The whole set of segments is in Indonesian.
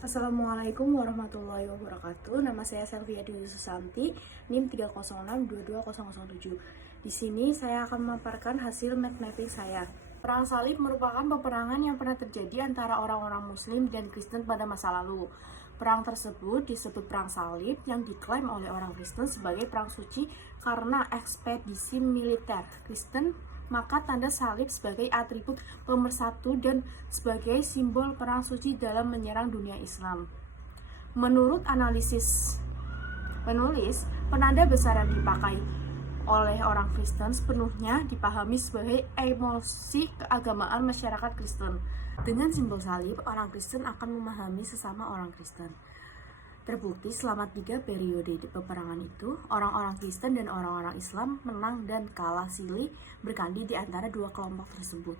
Assalamualaikum warahmatullahi wabarakatuh. Nama saya Selvia Dwi Susanti, NIM 306222007. Di sini saya akan memaparkan hasil mind mapping saya. Perang Salib merupakan peperangan yang pernah terjadi antara orang-orang Muslim dan Kristen pada masa lalu. Perang tersebut disebut Perang Salib yang diklaim oleh orang Kristen sebagai perang suci karena ekspedisi militer Kristen, maka tanda salib sebagai atribut pemersatu dan sebagai simbol perang suci dalam menyerang dunia Islam. Menurut analisis penulis, penanda besar yang dipakai oleh orang Kristen sepenuhnya dipahami sebagai emosi keagamaan masyarakat Kristen. Dengan simbol salib, orang Kristen akan memahami sesama orang Kristen. Terbukti selama 3 periode di peperangan itu, orang-orang Kristen dan orang-orang Islam menang dan kalah silih berkandi di antara dua kelompok tersebut.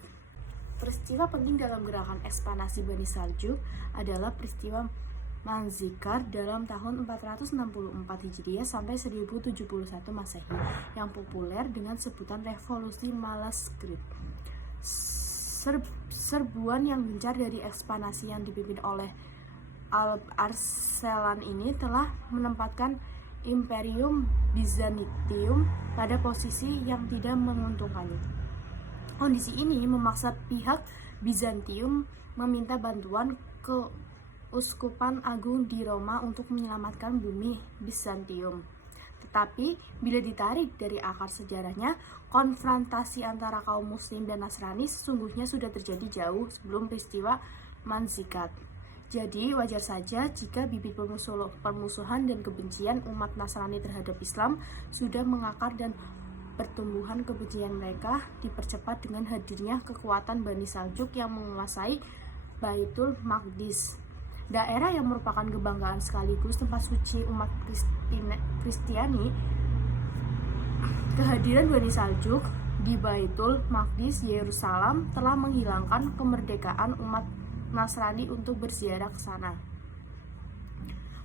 Peristiwa penting dalam gerakan ekspansi Bani Saljuk adalah peristiwa Manzikar dalam tahun 464 Hijriah sampai 1071 Masehi yang populer dengan sebutan Revolusi Malazgirt. Serbuan yang gencar dari ekspansi yang dipimpin oleh Alp Arslan ini telah menempatkan Imperium Byzantium pada posisi yang tidak menguntungkannya. Kondisi ini memaksa pihak Bizantium meminta bantuan ke Uskupan Agung di Roma untuk menyelamatkan bumi Bizantium. Tetapi bila ditarik dari akar sejarahnya, konfrontasi antara kaum Muslim dan Nasrani sesungguhnya sudah terjadi jauh sebelum peristiwa Manzikert. Jadi wajar saja jika bibit permusuhan dan kebencian umat Nasrani terhadap Islam sudah mengakar dan pertumbuhan kebencian mereka dipercepat dengan hadirnya kekuatan Bani Saljuk yang menguasai Baitul Maqdis, daerah yang merupakan kebanggaan sekaligus tempat suci umat Kristiani. Kehadiran Bani Saljuk di Baitul Maqdis Yerusalem telah menghilangkan kemerdekaan umat Nasrani untuk berziarah ke sana.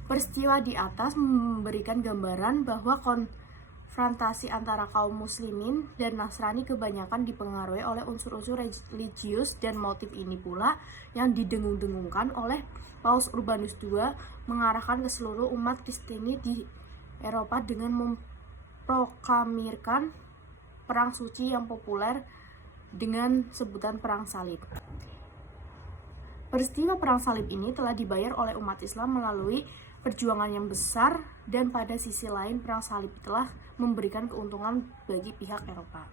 Peristiwa di atas memberikan gambaran bahwa konfrontasi antara kaum muslimin dan Nasrani kebanyakan dipengaruhi oleh unsur-unsur religius, dan motif ini pula yang didengung-dengungkan oleh Paus Urbanus II mengarahkan ke seluruh umat Kristiani di Eropa dengan memproklamirkan perang suci yang populer dengan sebutan Perang Salib. Peristiwa Perang Salib ini telah dibayar oleh umat Islam melalui perjuangan yang besar, dan pada sisi lain Perang Salib telah memberikan keuntungan bagi pihak Eropa.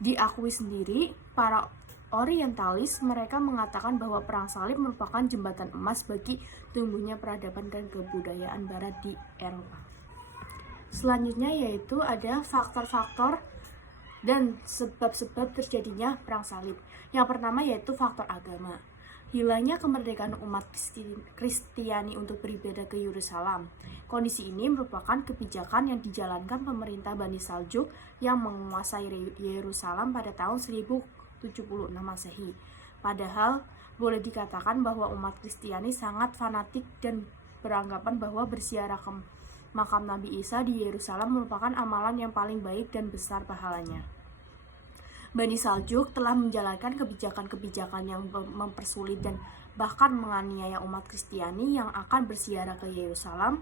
Diakui sendiri, para orientalis mereka mengatakan bahwa Perang Salib merupakan jembatan emas bagi tumbuhnya peradaban dan kebudayaan Barat di Eropa. Selanjutnya yaitu ada faktor-faktor dan sebab-sebab terjadinya Perang Salib. Yang pertama yaitu faktor agama. Hilangnya kemerdekaan umat Kristiani untuk beribadah ke Yerusalem. Kondisi ini merupakan kebijakan yang dijalankan pemerintah Bani Saljuk yang menguasai Yerusalem pada tahun 1076 Masehi. Padahal boleh dikatakan bahwa umat Kristiani sangat fanatik dan beranggapan bahwa berziarah ke makam Nabi Isa di Yerusalem merupakan amalan yang paling baik dan besar pahalanya. Bani Saljuk telah menjalankan kebijakan-kebijakan yang mempersulit dan bahkan menganiaya umat Kristiani yang akan berziarah ke Yerusalem.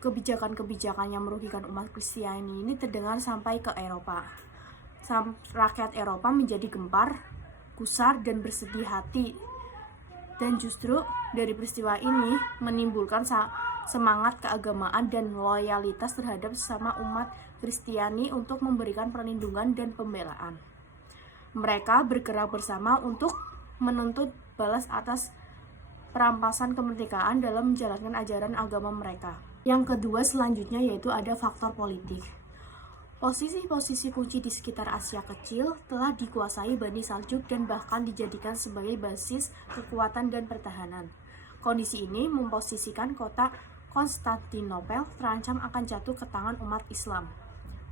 Kebijakan-kebijakan yang merugikan umat Kristiani ini terdengar sampai ke Eropa. Rakyat Eropa menjadi gempar, gusar, dan bersedih hati. Dan justru dari peristiwa ini menimbulkan semangat keagamaan dan loyalitas terhadap sesama umat Kristiani untuk memberikan perlindungan dan pembelaan. Mereka bergerak bersama untuk menuntut balas atas perampasan kemerdekaan dalam menjalankan ajaran agama mereka. Yang kedua selanjutnya yaitu ada faktor politik. Posisi-posisi kunci di sekitar Asia Kecil telah dikuasai Bani Saljuk dan bahkan dijadikan sebagai basis kekuatan dan pertahanan. Kondisi ini memposisikan kota Konstantinopel terancam akan jatuh ke tangan umat Islam.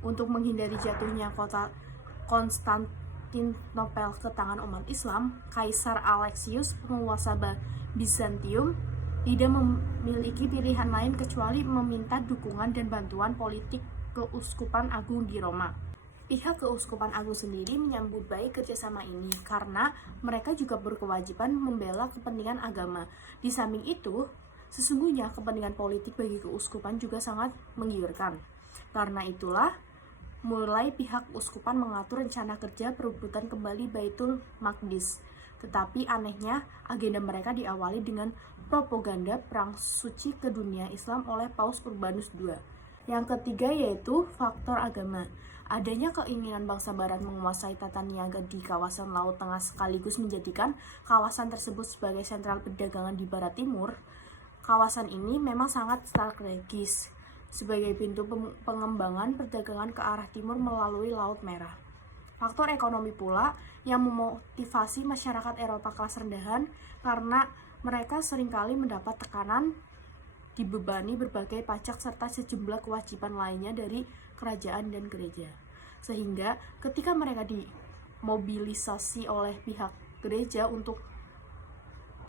Untuk menghindari jatuhnya kota Konstantinopel ke tangan umat Islam, Kaisar Alexius, penguasa Bizantium, tidak memiliki pilihan lain kecuali meminta dukungan dan bantuan politik ke Uskupan Agung di Roma. Pihak Keuskupan Agung sendiri menyambut baik kerjasama ini karena mereka juga berkewajiban membela kepentingan agama. Di samping itu, sesungguhnya kepentingan politik bagi keuskupan juga sangat menggiurkan. Karena itulah, mulai pihak keuskupan mengatur rencana kerja perebutan kembali Baitul Maqdis. Tetapi anehnya, agenda mereka diawali dengan propaganda perang suci ke dunia Islam oleh Paus Urbanus II. Yang ketiga yaitu faktor agama. Adanya keinginan bangsa barat menguasai tata niaga di kawasan Laut Tengah sekaligus menjadikan kawasan tersebut sebagai sentral perdagangan di barat timur. Kawasan ini memang sangat strategis sebagai pintu pengembangan perdagangan ke arah timur melalui Laut Merah. Faktor ekonomi pula yang memotivasi masyarakat Eropa kelas rendahan karena mereka seringkali mendapat tekanan, dibebani berbagai pajak serta sejumlah kewajiban lainnya dari kerajaan dan gereja. Sehingga ketika mereka dimobilisasi oleh pihak gereja untuk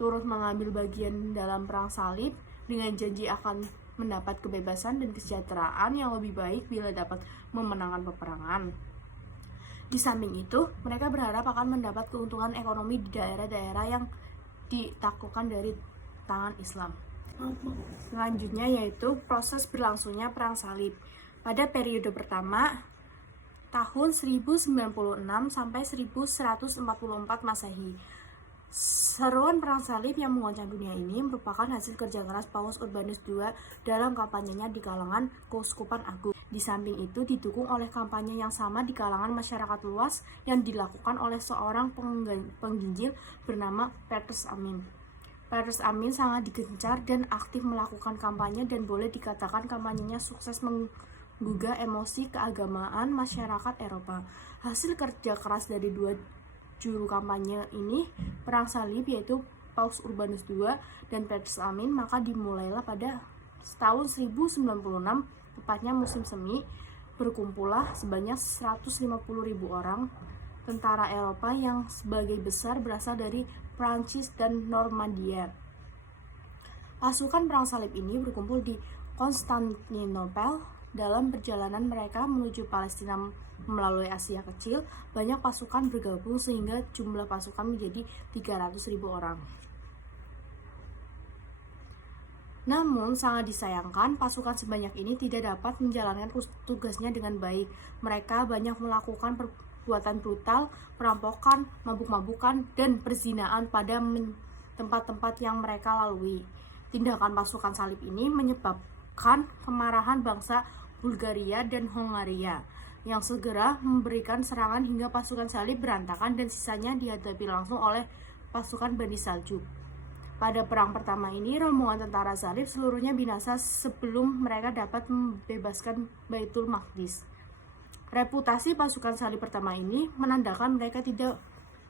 turut mengambil bagian dalam perang salib dengan janji akan mendapat kebebasan dan kesejahteraan yang lebih baik bila dapat memenangkan peperangan. Di samping itu, mereka berharap akan mendapat keuntungan ekonomi di daerah-daerah yang ditaklukkan dari tangan Islam. Selanjutnya yaitu proses berlangsungnya perang salib. Pada periode pertama, tahun 1096 sampai 1144 Masehi. Seruan perang salib yang mengguncang dunia ini merupakan hasil kerja keras Paus Urbanus II dalam kampanyenya di kalangan Keuskupan Agung. Di samping itu didukung oleh kampanye yang sama di kalangan masyarakat luas yang dilakukan oleh seorang pengginjil bernama Petrus Amin. Petrus Amin sangat digencar dan aktif melakukan kampanye dan boleh dikatakan kampanyenya sukses menggugah emosi keagamaan masyarakat Eropa. Hasil kerja keras dari dua juru kampanye ini, perang salib yaitu Paus Urbanus II dan Petrus Amin, maka dimulailah pada tahun 1096, tepatnya musim semi, berkumpullah sebanyak 150.000 orang tentara Eropa yang sebagai besar berasal dari Prancis dan Normandia. Pasukan perang salib ini berkumpul di Konstantinopel. Dalam perjalanan mereka menuju Palestina melalui Asia Kecil, banyak pasukan bergabung sehingga jumlah pasukan menjadi 300.000 orang. Namun, sangat disayangkan, pasukan sebanyak ini tidak dapat menjalankan tugasnya dengan baik. Mereka banyak melakukan perbuatan brutal, perampokan, mabuk-mabukan, dan perzinaan pada tempat-tempat yang mereka lalui. Tindakan pasukan salib ini menyebabkan kemarahan bangsa Bulgaria dan Hongaria yang segera memberikan serangan hingga pasukan salib berantakan dan sisanya dihadapi langsung oleh pasukan Bani Saljuk. Pada perang pertama ini, rombongan tentara salib seluruhnya binasa sebelum mereka dapat membebaskan Baitul Maqdis. Reputasi pasukan salib pertama ini menandakan mereka tidak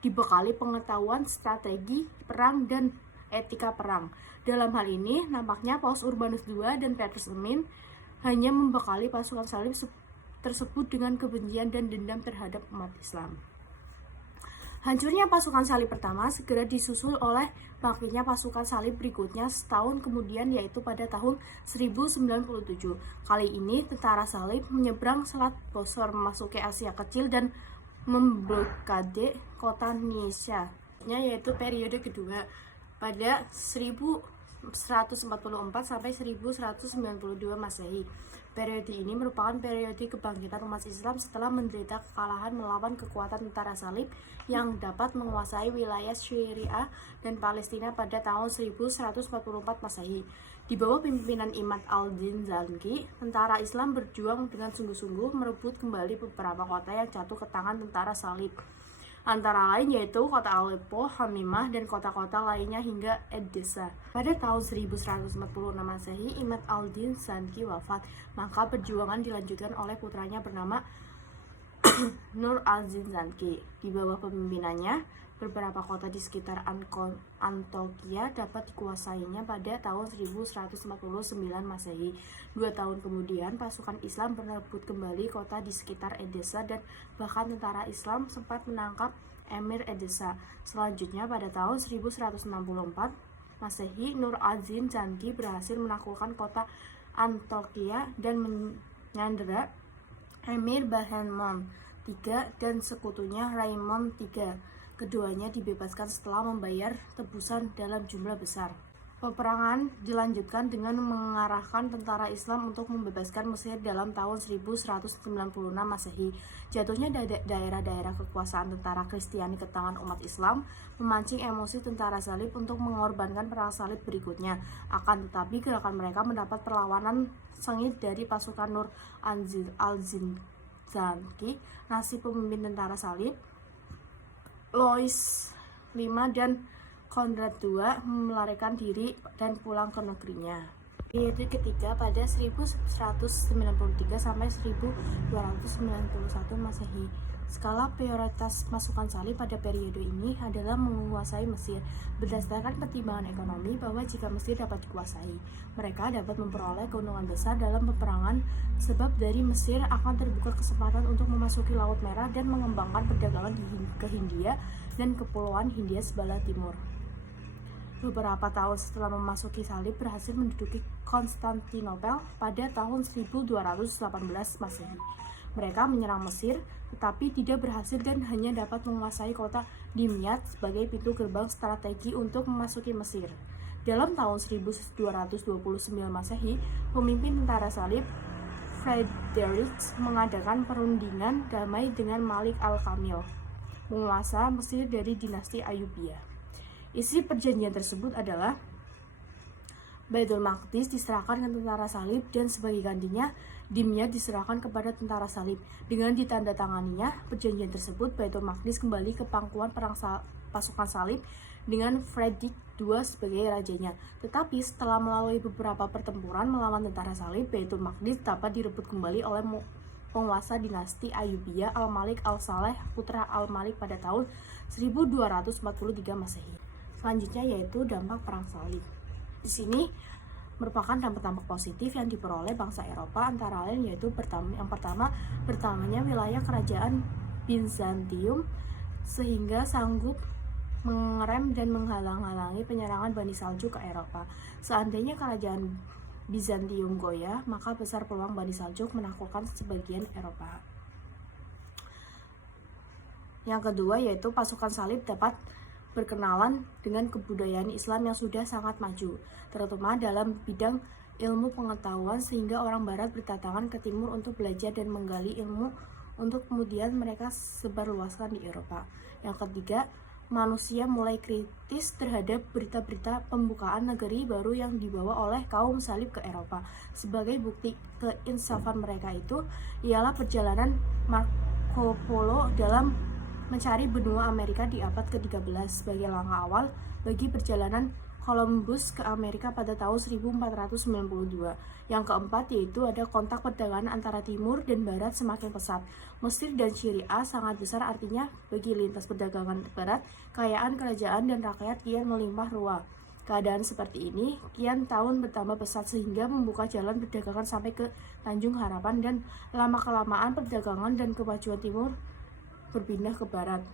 dibekali pengetahuan strategi perang dan etika perang. Dalam hal ini, nampaknya Paus Urbanus II dan Petrus Amin hanya membekali pasukan salib tersebut dengan kebencian dan dendam terhadap umat Islam. Hancurnya pasukan salib pertama segera disusul oleh bangkitnya pasukan salib berikutnya setahun kemudian, yaitu pada tahun 1097. Kali ini tentara salib menyeberang Selat Bosor memasuki Asia Kecil dan memblokade kota Nicaea, yaitu periode kedua pada 1144 sampai 1192 Masehi. Periode ini merupakan periode kebangkitan umat Islam setelah menderita kekalahan melawan kekuatan tentara salib yang dapat menguasai wilayah Syria dan Palestina pada tahun 1144 Masehi. Di bawah pimpinan Imad al-Din Zanki, tentara Islam berjuang dengan sungguh-sungguh merebut kembali beberapa kota yang jatuh ke tangan tentara salib. Antara lain yaitu kota Aleppo, Hamimah, dan kota-kota lainnya hingga Edessa. Pada tahun 1146 Masehi, Imad al-Din Zanki wafat, maka perjuangan dilanjutkan oleh putranya bernama Nur al-Din Zanki. Di bawah pemimpinannya, beberapa kota di sekitar Antokia dapat dikuasainya pada tahun 1149 Masehi. 2 tahun kemudian, pasukan Islam merebut kembali kota di sekitar Edessa dan bahkan tentara Islam sempat menangkap Emir Edessa. Selanjutnya, pada tahun 1164 Masehi, Nur al-Din Zanki berhasil menaklukkan kota Antokia dan menyandera Emir Bahman. III dan sekutunya Raymond III. Keduanya dibebaskan setelah membayar tebusan dalam jumlah besar. Peperangan dilanjutkan dengan mengarahkan tentara Islam untuk membebaskan Mesir dalam tahun 1196 Masehi. Jatuhnya daerah-daerah kekuasaan tentara Kristiani ke tangan umat Islam memancing emosi tentara salib untuk mengorbankan perang salib berikutnya. Akan tetapi gerakan mereka mendapat perlawanan sengit dari pasukan Nur al-Zinzaki, nasib pemimpin tentara salib Louis V dan Konrad II melarikan diri dan pulang ke negerinya. Periode ketiga pada 1193 sampai 1291 Masehi. Skala prioritas pasukan salib pada periode ini adalah menguasai Mesir. Berdasarkan pertimbangan ekonomi bahwa jika Mesir dapat dikuasai, mereka dapat memperoleh keuntungan besar dalam peperangan, sebab dari Mesir akan terbuka kesempatan untuk memasuki Laut Merah dan mengembangkan perdagangan ke Hindia dan Kepulauan Hindia sebelah timur. Beberapa tahun setelah memasuki salib berhasil menduduki Konstantinopel pada tahun 1218 Masehi. Mereka menyerang Mesir, tetapi tidak berhasil dan hanya dapat menguasai kota Dimyat sebagai pintu gerbang strategi untuk memasuki Mesir. Dalam tahun 1229 Masehi, pemimpin tentara salib Frederick mengadakan perundingan damai dengan Malik al-Kamil, penguasa Mesir dari dinasti Ayyubiyah. Isi perjanjian tersebut adalah Baitul Maqdis diserahkan ke tentara salib dan sebagai gantinya Dimyat diserahkan kepada tentara salib. Dengan ditandatanganinya perjanjian tersebut, Baitul Maqdis kembali ke pangkuan pasukan salib dengan Frederick II sebagai rajanya. Tetapi setelah melalui beberapa pertempuran melawan tentara salib, Baitul Maqdis dapat direbut kembali oleh penguasa dinasti Ayyubiyah Al-Malik Al-Saleh, putra Al-Malik pada tahun 1243 Masehi. Selanjutnya yaitu dampak perang salib. Di sini merupakan dampak-dampak positif yang diperoleh bangsa Eropa, antara lain yaitu yang pertama bertambahnya wilayah kerajaan Bizantium sehingga sanggup mengerem dan menghalang-halangi penyerangan Bani Saljuk ke Eropa. Seandainya kerajaan Bizantium goyah, maka besar peluang Bani Saljuk menaklukkan sebagian Eropa. Yang kedua yaitu pasukan salib dapat berkenalan dengan kebudayaan Islam yang sudah sangat maju, terutama dalam bidang ilmu pengetahuan, sehingga orang barat berdatangan ke timur untuk belajar dan menggali ilmu untuk kemudian mereka sebarluaskan di Eropa. Yang ketiga, manusia mulai kritis terhadap berita-berita pembukaan negeri baru yang dibawa oleh kaum salib ke Eropa. Sebagai bukti keinsafan mereka itu ialah perjalanan Marco Polo dalam mencari benua Amerika di abad ke-13 sebagai langkah awal bagi perjalanan Columbus ke Amerika pada tahun 1492. Yang keempat yaitu ada kontak perdagangan antara timur dan barat semakin pesat. Mesir dan Syria sangat besar, artinya bagi lintas perdagangan barat, kekayaan kerajaan dan rakyat kian melimpah ruah. Keadaan seperti ini kian tahun bertambah pesat sehingga membuka jalan perdagangan sampai ke Tanjung Harapan, dan lama-kelamaan perdagangan dan kemajuan timur berpindah ke barat.